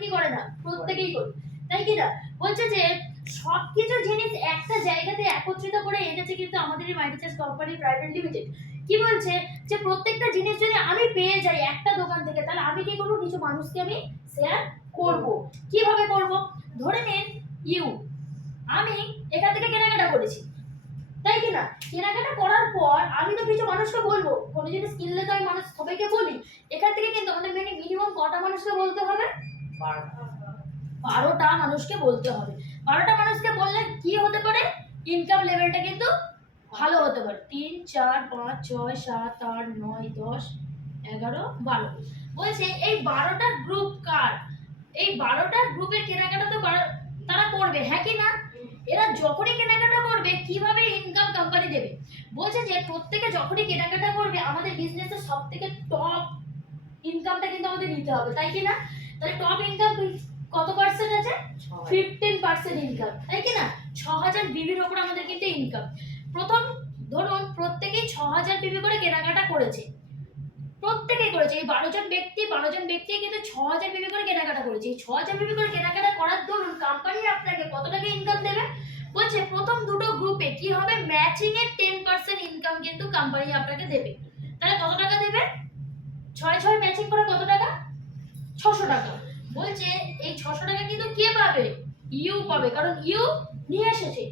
কি করে না, প্রত্যেকেই করে, তাই কি না? বলছে যে সবকিছু জিনিস একটা জায়গাতে একত্রিত করে এনেছে কিন্তু আমাদের এই মাইন্ডসেট কোম্পানি প্রাইভেট লিমিটেড। কি বলছে যে প্রত্যেকটা জিনিস যদি আমি পেয়ে যাই একটা দোকান থেকে, তাহলে আমি কি করব, কিছু মানুষকে আমি শেয়ার করব। কিভাবে করব? ধরে নিন আমি এখান থেকে কেনাকাটা করেছি, তাই কি না? কেনাকাটা করার পর আমি তো কিছু মানুষকে বলবো, কোনো জিনিস কিনলে তো আমি মানুষ সবাইকে বলি। এখান থেকে কিন্তু আমাদের মিনিমাম কটা মানুষকে বলতে হবে? 12টা মানুষকে বলতে হবে। 12টা মানুষকে বললে কি হতে পারে, ইনকাম লেভেলটা কিন্তু ভালো হতে পারে। 3 4 5 6 7 8 9 10 11 12। বলছে এই 12টা গ্রুপ কার, এই 12টা গ্রুপের কেনাকাটা তো তারা করবে, হ্যাঁ কি না? এরা যখনই কেনাকাটা করবে কিভাবে ইনকাম কোম্পানি দেবে? বলছে যে প্রত্যেকে যখনই কেনাকাটা করবে আমাদের বিজনেসের সবথেকে টপ ইনকামটা কিন্তু আমাদের নিতে হবে, তাই কি না? তাহলে টপ ইনকাম কত পার্সেন্ট আছে? 15% ইনকাম, তাই কি না? 6000 বিবির উপর আমাদের কিন্তু ইনকাম। প্রথম ধরুন প্রত্যেকেই 6000 বিবি করে কেনাকাটা করেছে, প্রত্যেকেই করেছে। এই 12 জন ব্যক্তি কিন্তু 6000 বিবি করে কেনাকাটা করেছে। এই 6000 বিবি করে কেনাকাটা করার দরুন কোম্পানি আপনাকে কত টাকা ইনকাম দেবে? বলছে প্রথম দুটো গ্রুপে কি হবে, ম্যাচিং এর 10% ইনকাম কিন্তু কোম্পানি আপনাকে দেবে। তাহলে কত টাকা দেবে? 6 ম্যাচিং করে কত টাকা? 600 টাকা। বলছে এই 600 টাকা কিন্তু কে পাবে? ইউ পাবে, কারণ ইউ নিয়ে এসেছে।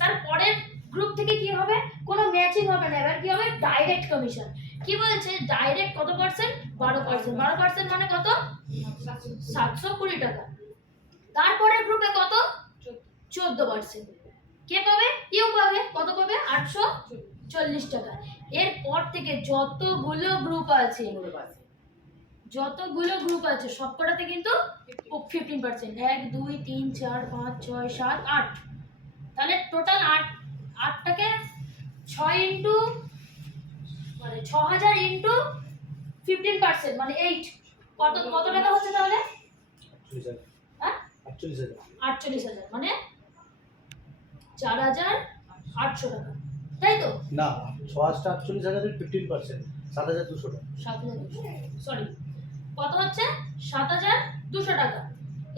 তারপরের গ্রুপ থেকে কি হবে, কোনো ম্যাচিং হবে না, এবার কি হবে, ডাইরেক্ট কমিশন। কি বলছে, ডাইরেক্ট কত পার্সেন্ট? 12%। 12% মানে কত? 720 টাকা। তারপরের গ্রুপে কত? 14%। কে পাবে? ইউ পাবে। কত পাবে? 840 টাকা। এরপর থেকে যতগুলো গ্রুপ আছে সবকটাতে কিন্তু 15%। 1 2 3 4 5 6 7 8, তাহলে টোটাল 8টাকে 6 ইনটু মানে 6000 ইনটু 15% মানে 8, কত টাকা হচ্ছে তাহলে? 48,000 মানে 4800 টাকা, তাই তো? না, 48,000 15% 7,200 টাকা। 7200, সরি, কত হচ্ছে? 7200 টাকা।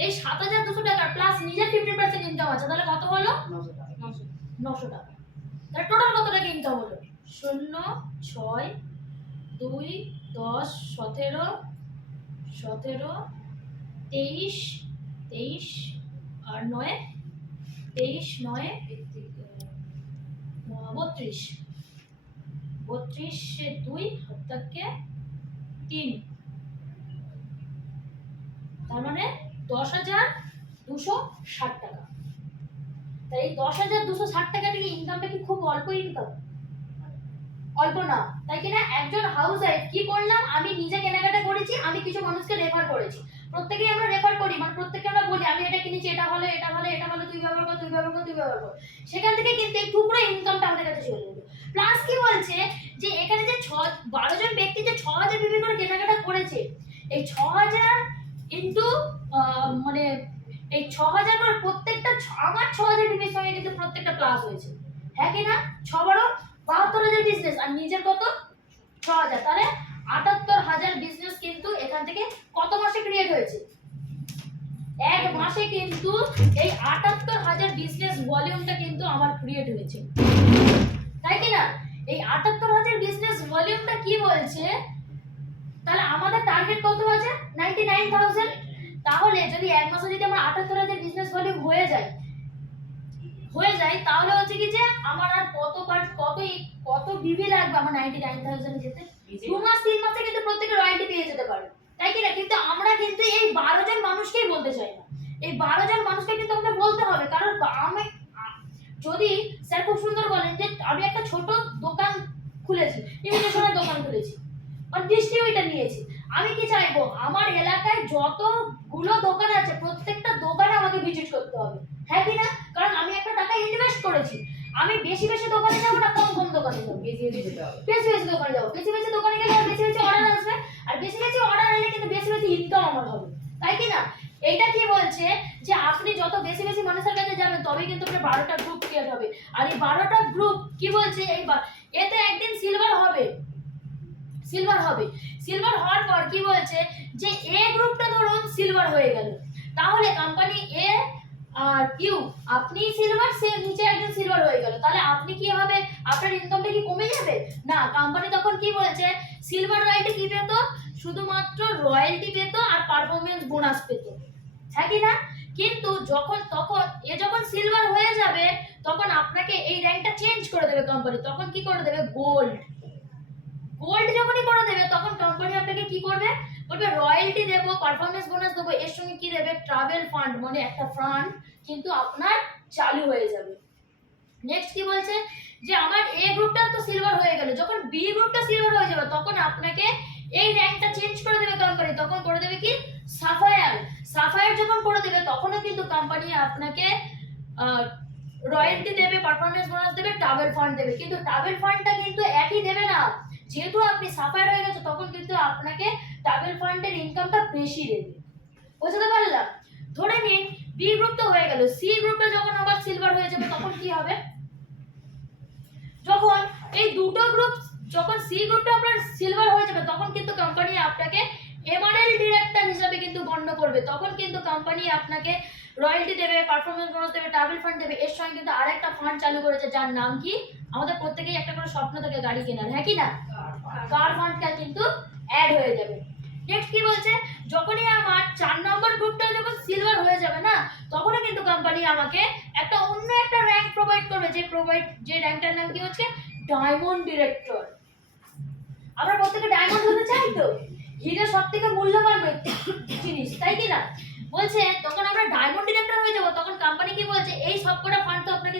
এই 7200 টাকা প্লাস নিজের 15% ইনকাম আছে, তাহলে কত হলো? 900 টাকা। তাহলে টোটাল কত টাকা ইনকাম হলো? 0 6 2 10 17 23 23 আর 9 23 9 32 32 2 হাতকে 3, তার মানে 10,260 টাকা। তাই এই 10,260 টাকা থেকে ইনকামটা কি খুব অল্প ইনকাম? অল্প না, তাই কি না? একজন হাউস ওয়াইফ কি করলাম, আমি নিজে কেনাকাটা করেছি, আমি কিছু মানুষকে রেফার করেছি। প্রত্যেকেই আমরা রেফার করি, মানে প্রত্যেককে আমরা বলি আমি এটা কিনেছি, এটা ভালো, তুই ব্যবহার কর, তুই ব্যবহার কর। সেখান থেকে কিন্তু এই টুকরো ইনকামটা আমাদের কাছে চলে যাবে। প্লাস কি বলছে যে এখানে যে 12 জন ব্যক্তি যে 6000 বিবি করে কেনাকাটা করেছে, এই 6000 ইনটু মানে এই 6000 করে প্রত্যেকটা আমার 6000 বিবির সঙ্গে কিন্তু প্রত্যেকটা প্লাস হয়েছে, হ্যাঁ কি না? 6 বারো 72,000 বিজনেস আর নিজের কত? 6000, তাহলে 78,000 বিজনেস কিন্তু এখান থেকে কত মাসে ক্রিয়েট হয়েছে? এক মাসে কিন্তু এই 78,000 বিজনেস ভলিউমটা কিন্তু আমার ক্রিয়েট হয়েছে, তাই কি না? এই 78,000 বিজনেস ভলিউমটা কি বলছে, তাহলে আমাদের টার্গেট কত আছে? 99,000। তাহলে যদি এক মাসে যদি আমার 78,000 বিজনেস ভলিউম হয়ে যায় তাহলে হচ্ছে কি যে আমার আর কত বিবি লাগবে আমার 99,000 যেতে? 2 মাস 3 মাসে কিন্তু প্রত্যেকে রয়্যালটি পেয়ে যেতে পারে, তাই কি না? কিন্তু আমরা কিন্তু এই 12 জন মানুষকেই বলতে চাই না। এই 12 জন মানুষকে কিন্তু আমাদের বলতে হবে, কারণ আমি যদি স্যার খুব সুন্দর বলেন যে আমি একটা ছোট দোকান খুলেছি, ইমিটেশনের দোকান খুলেছি আর ডিস্ট্রিবিউটর নিয়েছি, আমি কি চাইবো আমার এলাকায় যতগুলো দোকান আছে প্রত্যেকটা দোকানে আমাকে ভিজিট করতে হবে, হ্যাঁ কি না? কারণ আমি একটা টাকা ইনভেস্ট করেছি। আমি বেশি দোকানে যাবো না কম দোকানে যাবো? বেশি দোকানে যাবো। বেশি দোকানে গেলে বেশি অর্ডার আসবে, আর বেশি অর্ডার এলে কিন্তু বেশি ইনকাম আমার হবে, তাই কি না? এইটা কি বলছে যে আপনি যত বেশি মানুষের কাছে যাবেন তবেই কিন্তু আপনার 12টা গ্রুপ ক্রিয়েট হবে। আর এই 12টা গ্রুপ কি বলছে, এতে একদিন সিলভার হবে। সিলভার হওয়ার পর কি বলছে যে এ গ্রুপটা ধরুন সিলভার হয়ে গেল, তাহলে কোম্পানি এ আর ইউ, আপনি সিলভার, সে নিচে একজন সিলভার হয়ে গেল, তাহলে আপনি কি হবে, আপনার ইনকামটা কি কমে যাবে? না, কোম্পানি তখন কি বলেছে, সিলভার রয়্যালটি কি পেত, শুধুমাত্র রয়্যালটি পেত আর পারফরমেন্স বোনাস পেত, হ্যাঁ কি না? কিন্তু তখন যখন সিলভার হয়ে যাবে তখন আপনাকে এই র্যাঙ্কটা চেঞ্জ করে দেবে কোম্পানি, তখন কি করে দেবে, গোল্ড যখনই করে দেবে তখন কোম্পানি আপনাকে কি করবে, বলবে রয়্যালটি দেবো, পারফরমেন্স বোনাস দেবো, এর সঙ্গে কি দেবে, ট্রাভেল ফান্ড, মানে একটা ফান্ড কিন্তু আপনার চালু হয়ে যাবে। নেক্সট কি বলছে, যে আমার এ গ্রুপটা তো সিলভার হয়ে গেল, যখন বি গ্রুপটা সিলভার হয়ে যাবে তখন আপনাকে এই র্যাঙ্কটা চেঞ্জ করে দেবে কোম্পানি, তখন করে দেবে কি, সাফায়ার যখন করে দেবে তখনও কিন্তু কোম্পানি আপনাকে রয়্যালটি দেবে, পারফরমেন্স বোনাস দেবে, ট্রাভেল ফান্ড দেবে, কিন্তু ট্রাভেল ফান্ডটা কিন্তু একই দেবে না, যেহেতু আপনি সাফায়ার হয়ে গেছে তখন কিন্তু আপনাকে ট্রাভেল ফান্ডের ইনকামটা বেশি দেবে। বুঝতে পারলাম? ধরে নিন বি গ্রুপ তো হয়ে গেল, সি গ্রুপে যখন আবার সিলভার হয়ে যাবে তখন কি হবে, যখন এই দুটো গ্রুপ, যখন সি গ্রুপটা আপনার সিলভার হয়ে যাবে তখন কিন্তু কোম্পানি আপনাকে এমআরএল ডিরেক্টর হিসাবে কিন্তু গণ্য করবে, তখন কিন্তু কোম্পানি আপনাকে রয়্যালটি দেবে, পারফরমেন্স বোনাস দেবে, ট্রাভেল ফান্ড দেবে, এর সঙ্গে কিন্তু আরেকটা ফান্ড চালু করেছে যার নাম কি, আমাদের প্রত্যেকেই একটা করে স্বপ্ন থাকে গাড়ি কেনার, হ্যাঁ কি না, কার ফান্ডটা কিন্তু অ্যাড হয়ে যাবে। নেক্সট কি বলছে, যখনই আমার 4 নম্বর গ্রুপটা যখন সিলভার হয়ে যাবে না তখনই কিন্তু কোম্পানি আমাকে অন্য একটা র্যাঙ্ক প্রোভাইড করবে, যে র্যাঙ্কটার নাম কি হচ্ছে ডায়মন্ড ডিরেক্টর। আমরা প্রত্যেকে ডায়মন্ড হতে চাই তো, হিরে সবথেকে মূল্যবান জিনিস, তাই কি না? বলছে তখন আমরা ডায়মন্ড ডিরেক্টর হয়ে যাব, তখন কোম্পানি কি বলছে, এই সবকটা ফান্ড তো আপনাকে